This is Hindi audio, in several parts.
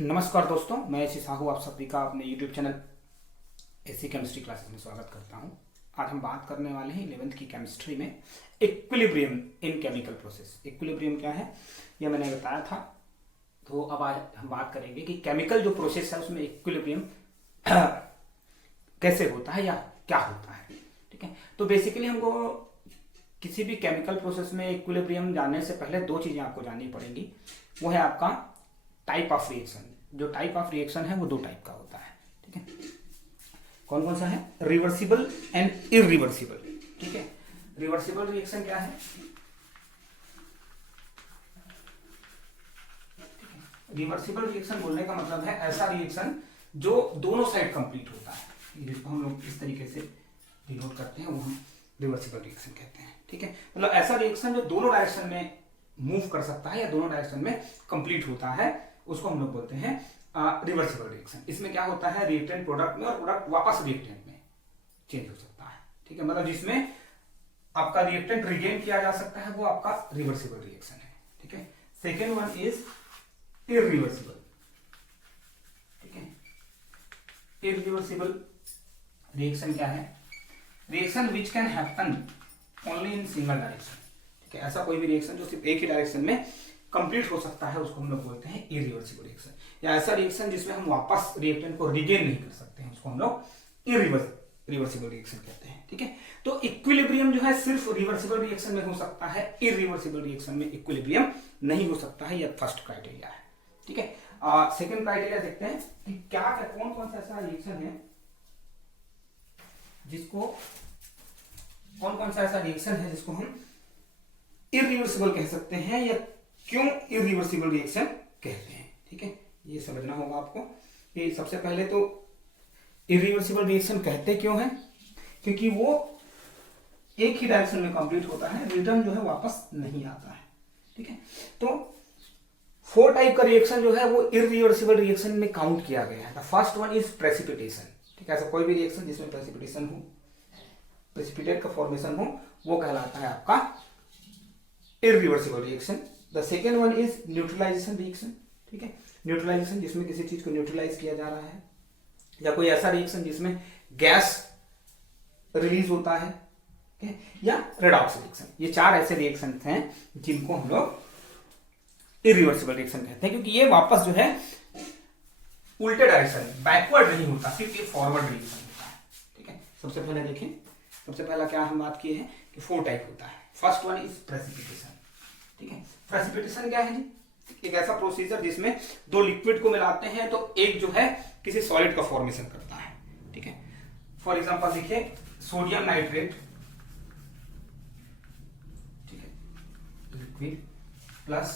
नमस्कार दोस्तों, मैं एसी साहू आप सभी का अपने YouTube channel AC chemistry classes में स्वागत करता हूं। आज हम बात करने वाले हैं 11th की केमिस्ट्री में इक्विलिब्रियम इन केमिकल प्रोसेस। इक्विलिब्रियम क्या है यह मैंने बताया था। तो अब आज हम बात करेंगे कि केमिकल जो प्रोसेस है उसमें इक्विलिब्रियम कैसे होता है या क्या होता है। ठीक है, तो बेसिकली हमको किसी भी केमिकल प्रोसेस में इक्विलिब्रियम जानने से पहले दो चीजें आपको जाननी पड़ेंगी। वो है आपका टाइप ऑफ रिएक्शन। जो टाइप ऑफ रिएक्शन है वो दो टाइप का होता है। ठीक है, कौन कौन सा है? Reversible and irreversible. ठीक है, रिवर्सिबल रिएक्शन क्या है? रिवर्सिबल रिएक्शन बोलने का मतलब है ऐसा रिएक्शन जो दोनों साइड कंप्लीट होता है, जिसको हम लोग इस तरीके से डिनोट करते हैं, वो हम रिवर्सिबल रिएक्शन कहते हैं। ठीक है, मतलब ऐसा रिएक्शन जो दोनों डायरेक्शन में मूव कर सकता है या दोनों डायरेक्शन में कंप्लीट होता है, उसको हम लोग बोलते हैं रिवर्सिबल रिएक्शन। इसमें क्या होता है, रिएक्टेंट प्रोडक्ट में और प्रोडक्ट वापस रिएक्टेंट में चेंज हो सकता है। ठीक है, मतलब जिसमें आपका रिएक्टेंट रिगेन किया जा सकता है वो आपका रिवर्सिबल रिएक्शन है। ठीक है, सेकेंड वन इज इरिवर्सिबल। ठीक है, इरिवर्सिबल रिएक्शन क्या है? Reaction which can happen only in single direction. ठीक है, ऐसा कोई भी रिएक्शन जो सिर्फ एक ही डायरेक्शन में कंप्लीट हो सकता है उसको हम लोग बोलते हैं इरिवर्सिबल रिएक्शन। या ऐसा रिएक्शन जिसमें हम वापस रिएक्टेंट को रिगेन नहीं कर सकते हैं उसको हम लोग इरिवर्सिबल रिएक्शन कहते हैं। ठीक है, तो इक्विलिब्रियम जो है सिर्फ रिवर्सिबल रिएक्शन में हो सकता है, इरिवर्सिबल रिएक्शन में इक्विलिब्रियम नहीं हो सकता है। यह फर्स्ट क्राइटेरिया है। ठीक है, सेकंड क्राइटेरिया देखते हैं कि क्या कौन कौन सा ऐसा रिएक्शन है जिसको कौन कौन सा ऐसा रिएक्शन है जिसको हम इरिवर्सिबल कह सकते हैं या क्यों इरिवर्सिबल रिएक्शन कहते हैं। ठीक है, ये समझना होगा आपको कि सबसे पहले तो इरिवर्सिबल रिएक्शन कहते क्यों है, क्योंकि वो एक ही डायरेक्शन में कंप्लीट होता है, रिटर्न जो है वापस नहीं आता है। ठीक है, तो 4 टाइप का रिएक्शन जो है वो इरिवर्सिबल रिएक्शन में काउंट किया गया है। First one is precipitation. ठीक है, ऐसा कोई भी रिएक्शन जिसमें प्रेसिपिटेशन हो, प्रेसिपिटेट का फॉर्मेशन हो, वो कहलाता है आपका irreversible reaction. The second one is neutralization reaction. ठीक है, न्यूट्रलाइजेशन जिसमें किसी चीज को न्यूट्रलाइज किया जा रहा है, या कोई ऐसा रिएक्शन जिसमें गैस रिलीज होता है, या रेडॉक्स रिएक्शन। ये 4 ऐसे रिएक्शन हैं जिनको हम लोग इरिवर्सिबल रिएक्शन कहते हैं, क्योंकि ये वापस जो है उल्टे डायरेक्शन बैकवर्ड नहीं होता, सिर्फ ये फॉरवर्ड रिएक्शन होता है। ठीक है, सबसे पहले देखें, सबसे पहला क्या हम बात किए हैं कि 4 टाइप होता है। First one is precipitation. ठीक है, प्रेसिपिटेशन क्या है जी? एक ऐसा प्रोसीजर जिसमें दो लिक्विड को मिलाते हैं तो एक जो है किसी सॉलिड का फॉर्मेशन करता है। ठीक है, फॉर एग्जांपल देखिए सोडियम नाइट्रेट, ठीक है, लिक्विड प्लस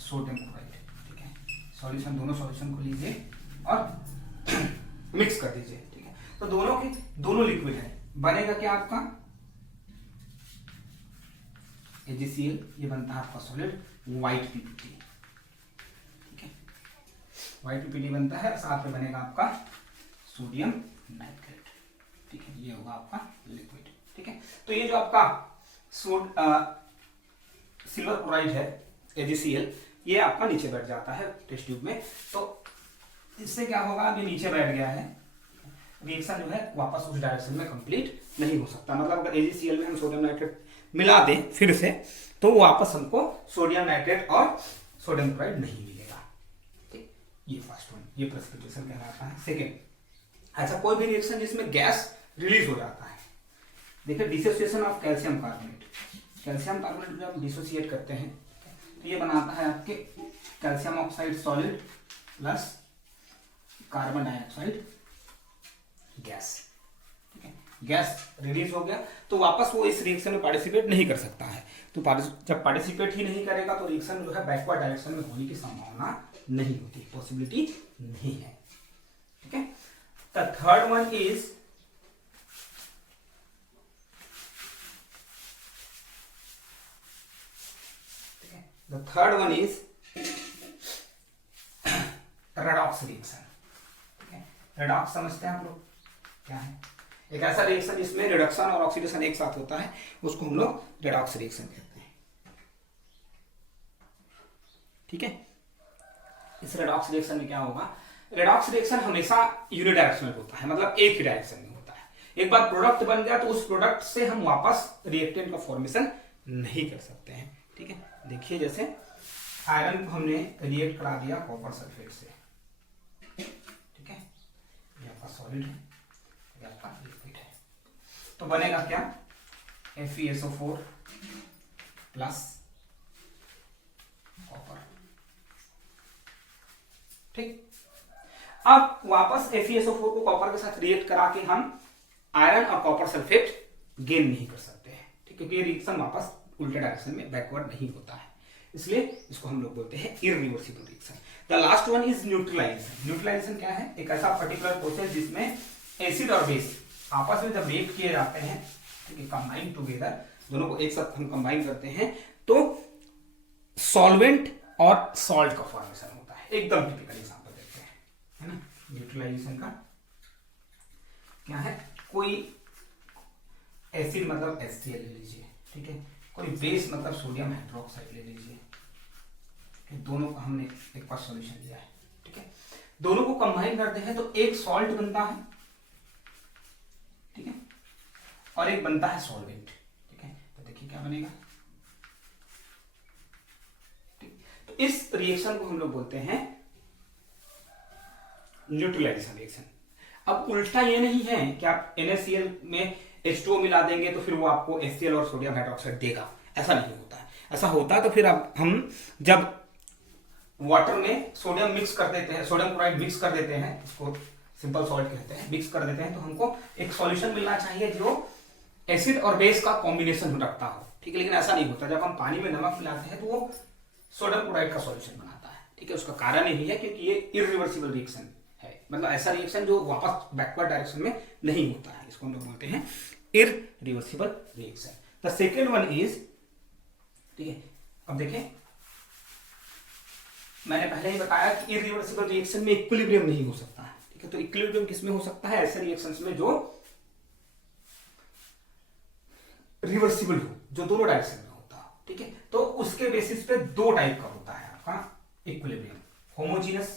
सोडियम क्लोराइड। ठीक है, सॉल्यूशन, दोनों सॉल्यूशन को लीजिए और मिक्स कर दीजिए। ठीक है, तो दोनों लिक्विड है, बनेगा क्या आपका AgCl, ये बनता है आपका सॉलिड व्हाइट PPT। ठीक है, व्हाइट PPT बनता है, साथ में बनेगा आपका सोडियम नाइट्रेट। ठीक है, ये होगा आपका लिक्विड। ठीक है, तो ये जो आपका सिल्वर क्लोराइड है AgCl, ये आपका नीचे बैठ जाता है टेस्ट ट्यूब में। तो इससे क्या होगा, ये नीचे बैठ गया है, रिएक्शन जो है वापस उस डायरेक्शन में कंप्लीट नहीं हो सकता। मतलब अगर AgCl में हम सोडियम नाइट्रेट मिला दें फिर से, तो वापस हमको सोडियम नाइट्रेट और सोडियम क्लोराइड नहीं मिलेगा। ठीक, ये फर्स्ट वन, ये प्रेसिपिटेशन कहलाता है। सेकेंड, ऐसा कोई भी रिएक्शन जिसमें गैस रिलीज हो जाता है। देखिए dissociation of calcium carbonate. Calcium carbonate जब हम डिसोसिएट करते हैं तो ये बनाता है आपके calcium oxide solid plus carbon dioxide gas. ठीक है, गैस रिलीज हो गया तो वापस वो इस रिएक्शन में पार्टिसिपेट नहीं कर सकता है। तो जब पार्टिसिपेट ही नहीं करेगा तो रिएक्शन जो है बैकवर्ड डायरेक्शन में होने की संभावना नहीं होती, पॉसिबिलिटी नहीं है। ठीक है, the third one is redox reaction. ठीक है, रेडॉक्स समझते हैं आप लोग क्या है? एक ऐसा रिएक्शन जिसमें रिडक्शन और ऑक्सीडेशन एक साथ होता है, उसको हम लोग रेडॉक्स रिएक्शन कहते हैं। ठीक है, इस रेडॉक्स रिएक्शन में क्या होगा, रेडॉक्स रिएक्शन हमेशा यूनिडायरेक्शनल होता है, मतलब एक ही डायरेक्शन में होता है। एक बार प्रोडक्ट बन गया तो उस प्रोडक्ट से हम वापस रिएक्टेंट का फॉर्मेशन नहीं कर सकते हैं, ठीक है। देखिए जैसे आयरन को हमने रिएक्ट करा दिया कॉपर सल्फेट से, ठीक है, ये आपका सॉलिड है, ये आपका लिक्विड है, तो बनेगा क्या, FeSO4 प्लस कॉपर, ठीक। अब वापस FeSO4 को कॉपर के साथ रिएक्ट करा के हम आयरन और कॉपर सल्फेट गेन नहीं कर सकते हैं, ठीक, क्योंकि ये रिएक्शन वापस उल्टे डायरेक्शन में बैकवर्ड नहीं होता है, इसलिए इसको हम लोग बोलते हैं irreversible reaction. The last one is neutralization. Neutralization क्या है, एक ऐसा पर्टिकुलर प्रोसेस जिसमें एसिड और बेस आपस में जब रिएक्ट किए जाते हैं, ठीक है, कंबाइन टुगेदर, दोनों को एक साथ हम कंबाइन करते हैं तो सॉल्वेंट और सॉल्ट का फॉर्मेशन होता है। एकदम टिपिकल एग्जांपल देखते हैं, है ना। न्यूट्रलाइजेशन का क्या है, कोई एसिड मतलब HCl ले लीजिए, ठीक है, कोई बेस मतलब सोडियम हाइड्रोक्साइड ले लीजिए, दोनों का हमने एक बार सॉल्यूशन लिया है, ठीक है, दोनों को कंबाइन करते हैं तो एक सॉल्ट बनता है, ठीक है, और एक बनता है सॉल्वेंट, ठीक है। तो देखिए क्या बनेगा, ठीक। तो इस रिएक्शन को हम लोग बोलते हैं न्यूट्रलाइजेशन रिएक्शन। अब उल्टा ये नहीं है कि आप NaCl में H2O मिला देंगे तो फिर वो आपको HCl और सोडियम हाइड्रोक्साइड देगा, ऐसा नहीं होता है। ऐसा होता तो फिर अब हम जब वाटर में सोडियम मिक्स कर देते हैं, सोडियम क्लोराइड मिक्स कर देते हैं, इसको सिंपल सॉल्ट कहते हैं, मिक्स कर देते हैं तो हमको एक सॉल्यूशन मिलना चाहिए जो एसिड और बेस का कॉम्बिनेशन रखता हो, ठीक है, लेकिन ऐसा नहीं होता। जब हम पानी में नमक मिलाते हैं तो वो सोडियम क्लोराइड का सॉल्यूशन बनाता है, ठीक है। उसका कारण यही है क्योंकि ये इरिवर्सिबल रिएक्शन है, मतलब ऐसा रिएक्शन जो वापस बैकवर्ड डायरेक्शन में नहीं होता है, इसको हम लोग बोलते हैं irreversible reaction. The second one is, ठीक है, अब देखें मैंने पहले ही बताया कि इरिवर्सिबल रिएक्शन में इक्विलिब्रियम नहीं हो सकता है, ठीक है। तो इक्विलिब्रियम किसमें हो सकता है, ऐसे रिएक्शंस में जो रिवर्सिबल हो, जो दोनों डायरेक्शन में होता है, ठीक है। तो उसके बेसिस पे दो टाइप का होता है आपका इक्विलिब्रियम, होमोजीनस,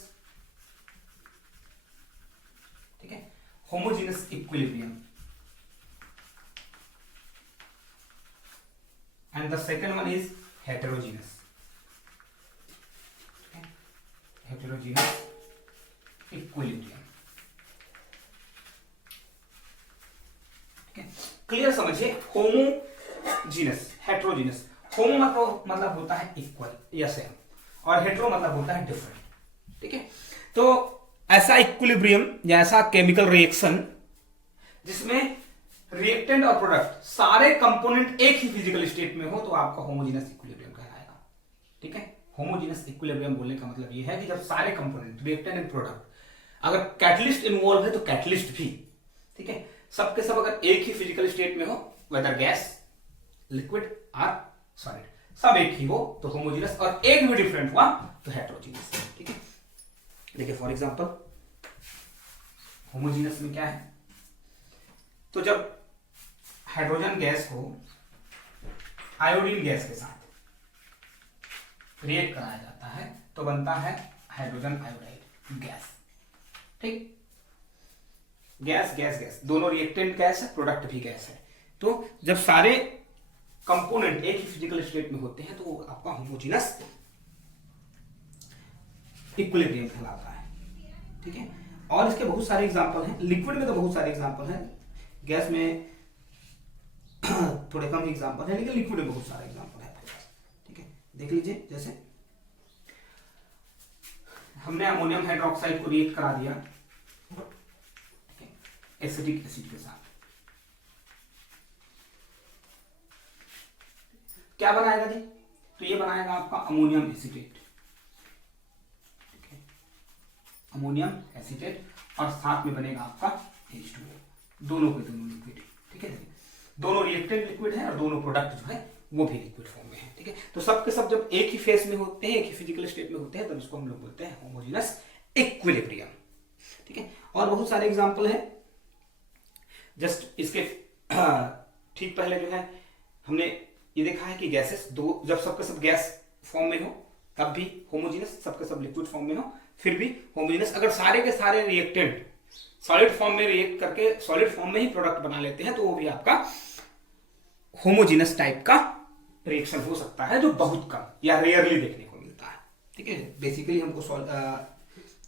ठीक है, homogeneous equilibrium, and the second one is heterogeneous, heterogeneous equilibrium, ठीक है। क्लियर समझिए, होमोजीनस, हेटेरोजीनस, होमो मतलब होता है इक्वल या सेम, और हेटेरो मतलब होता है डिफरेंट, ठीक है। तो ऐसा इक्विलिब्रियम या ऐसा केमिकल रिएक्शन जिसमें रिएक्टेंट और प्रोडक्ट सारे कंपोनेंट एक ही फिजिकल स्टेट में हो तो आपका होमोजीनस इक्विलिब्रियम कहलाएगा, ठीक है। होमोजीनस इक्विलिब्रियम बोलने का मतलब यह है कि जब सारे कंपोनेंट रिएक्टेंट एंड प्रोडक्ट, अगर कैटलिस्ट इन्वॉल्व है तो कैटलिस्ट भी, ठीक है, सबके सब अगर एक ही फिजिकल स्टेट में हो, वेदर गैस, लिक्विड और सॉलिड, सब एक ही हो तो होमोजीनस, और एक भी डिफरेंट हुआ तो हेटेरोजीनस, ठीक है। देखिए फॉर एग्जांपल होमोजीनस में क्या है, तो जब हाइड्रोजन गैस को आयोडीन गैस के साथ रिएक्ट कराया जाता है तो बनता है हाइड्रोजन आयोडाइड गैस, ठीक। गैस गैस गैस, दोनों रिएक्टेंट गैस है, प्रोडक्ट भी गैस है, तो जब सारे कंपोनेंट एक ही फिजिकल स्टेट में होते हैं तो वो आपका होमोजीनस इक्विलिब्रियम कहलाता है, ठीक है। और इसके बहुत सारे एग्जांपल हैं, लिक्विड में तो बहुत सारे एग्जांपल हैं, गैस में थोड़े कम एग्जांपल है, लेकिन लिक्विड में बहुत सारे एग्जांपल है, ठीक है। देख लीजिए, जैसे हमने अमोनियम हाइड्रोक्साइड को रिएक्ट करा दिया, ठीक है, एसिटिक एसिड के साथ, क्या बनाएगा जी, तो ये बनाएगा आपका अमोनियम एसीटेट, ठीक है, अमोनियम एसीटेट, और साथ में बनेगा आपका H2O, दोनों के दोनों लिक्विड, ठीक है, दोनों रिएक्टेंट लिक्विड है और दोनों प्रोडक्ट जो है वो भी लिक्विड फॉर्म में है, ठीक है। तो सब के सब जब एक ही फेस में होते हैं, एक ही फिजिकल स्टेट में होते हैं, तब इसको हम लोग बोलते हैं होमोजेनस इक्विलिब्रियम, ठीक है। और बहुत सारे एग्जांपल हैं, जस्ट इसके ठीक पहले जो है हमने ये देखा है कि गैसेस दो, जब सबके सब गैस फॉर्म में हो तब भी होमोजीनस, सबके सब लिक्विड फॉर्म में हो फिर भी होमोजीनस। अगर सारे के सारे रिएक्टेंट सॉलिड फॉर्म में रिएक्ट करके सॉलिड फॉर्म में ही प्रोडक्ट बना लेते हैं तो वो भी आपका होमोजीनस टाइप का रिएक्शन हो सकता है, जो बहुत कम या रेयरली देखने को मिलता है। ठीक है, बेसिकली हमको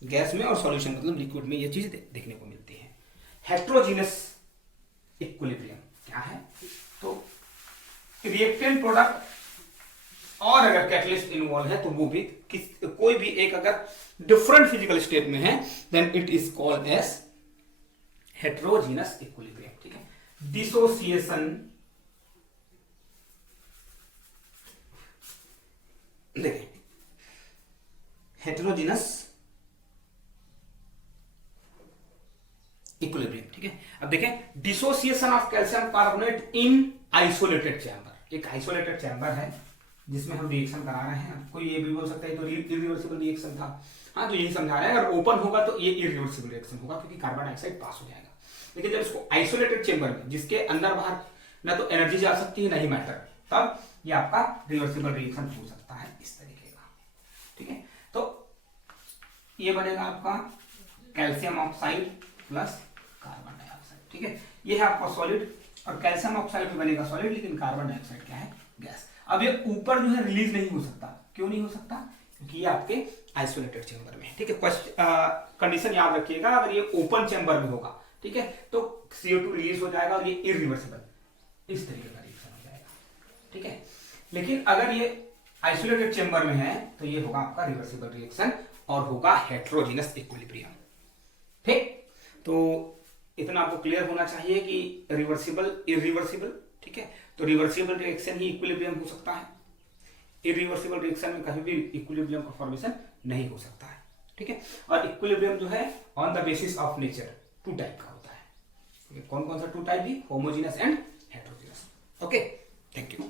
गैस में और सॉल्यूशन मतलब लिक्विड में ये चीज देखने को मिलती है। हेट्रोजीनस इक्विलिब्रियम क्या है? तो रिएक्टेंट प्रोडक्ट और अगर कैटलिस्ट इन्वॉल्व है तो वो भी कोई भी एक अगर डिफरेंट फिजिकल स्टेट में है then it is called as heterogeneous equilibrium. ठीक है, डिसोसिएशन, देखें हेट्रोजीनस इक्विलिब्रियम। ठीक है, अब देखें dissociation of calcium carbonate in isolated chamber. एक आइसोलेटेड चैम्बर है जिसमें हम रिएक्शन करा रहे हैं, कोई ये भी बोल सकता है तो इरिवर्सिबल रिएक्शन था। हाँ, तो यही समझा रहे हैं, अगर ओपन होगा तो ये इरिवर्सिबल रिएक्शन होगा क्योंकि कार्बन डाइऑक्साइड पास हो जाएगा। लेकिन जब इसको आइसोलेटेड चेंबर में जिसके अंदर बाहर ना तो एनर्जी जा सकती है ना ही मैटर, तब ये आपका रिवर्सिबल रिएक्शन हो सकता है इस तरीके का। ठीक है, तो ये बनेगा आपका calcium oxide plus carbon dioxide. ठीक है, ये है आपका सॉलिड और कैल्शियम ऑक्साइड भी बनेगा सॉलिड, लेकिन कार्बन डाइऑक्साइड क्या है? गैस। अब ये ऊपर जो है रिलीज नहीं हो सकता। क्यों नहीं हो सकता? क्योंकि ये आपके आइसोलेटेड चेंबर में है। ठीक है, कंडीशन याद रखिएगा, अगर ये ओपन चेंबर में होगा ठीक है तो CO2 रिलीज हो जाएगा और ये इरिवर्सिबल इस तरीके का रिएक्शन हो जाएगा। ठीक है, लेकिन अगर ये आइसोलेटेड चेंबर में है तो ये होगा आपका रिवर्सिबल रिएक्शन और होगा हेट्रोजीनस इक्विलिब्रियम। ठीक, तो इतना आपको क्लियर होना चाहिए कि रिवर्सिबल इरिवर्सिबल। ठीक है, तो रिवर्सिबल रिएक्शन ही इक्विलिब्रियम हो सकता है, इरिवर्सिबल रिएक्शन में कभी भी इक्विलिब्रियम का फॉर्मेशन नहीं हो सकता है। ठीक है, और इक्विलिब्रियम जो है on the basis of nature 2 type का होता है। कौन कौन सा 2 टाइप भी? Homogeneous and heterogeneous. Okay, thank you.